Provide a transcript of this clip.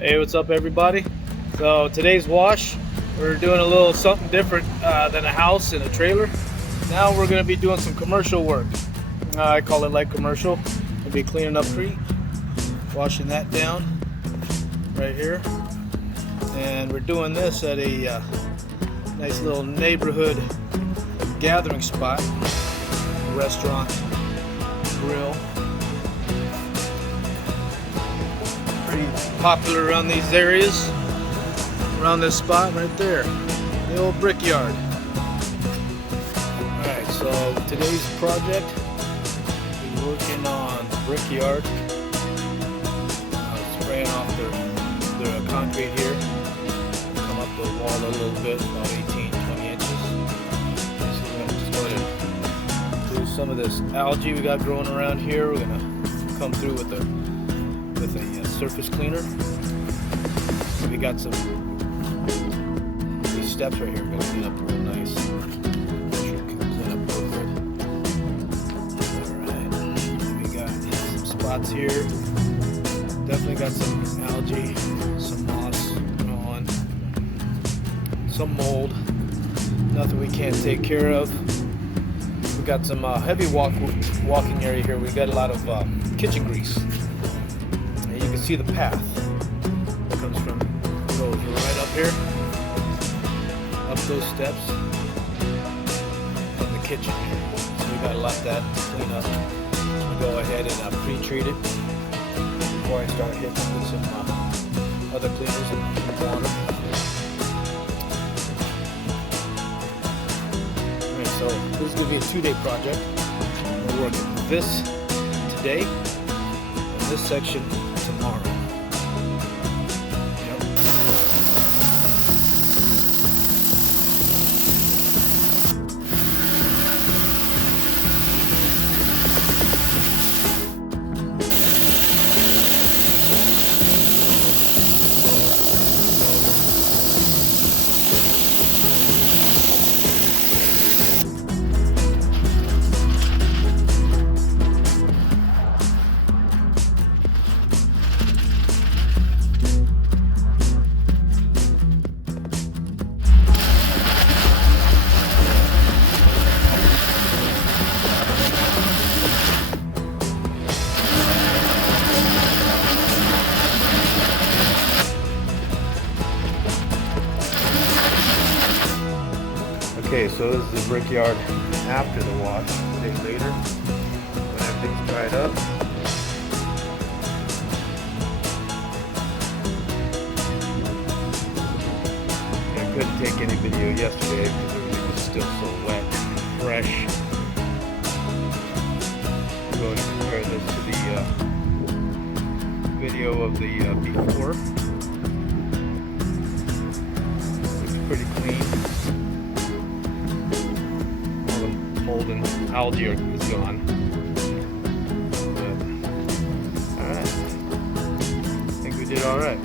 Hey, what's up everybody? So today's wash, we're doing a little something different than a house and a trailer. Now we're going to be doing some commercial work. I call it light commercial. We'll be cleaning up creek, washing that down right here. And we're doing this at a nice little neighborhood gathering spot, restaurant, grill. Pretty popular around these areas, around this spot right there, the old brickyard. Alright, so today's project, we're working on the brickyard, spraying off their concrete here, come up the wall a little bit, about 18-20 inches. So we're going to just go ahead and do some of this algae we got growing around here. We're going to come through with a surface cleaner. We got these steps right here. We're going to clean up real nice. Make sure it can clean up real good. Alright, we got some spots here. Definitely got some algae, some moss on, some mold. Nothing we can't take care of. We got some heavy walking area here. We got a lot of kitchen grease. You can see the path. It comes from, goes right up here, up those steps, in the kitchen here. So we got a lot of that to clean up. We'll go ahead and pre-treat it before I start hitting with some other cleaners and water. Alright, so this is going to be a 2-day project. We're working this today and this section tomorrow. Okay, so this is the brickyard after the wash, a day later, when everything's dried up. I couldn't take any video yesterday because everything was still so wet and fresh. I'm going to compare this to the video of the before. Looks pretty clean. Mold and algae is gone. Alright. I think we did alright.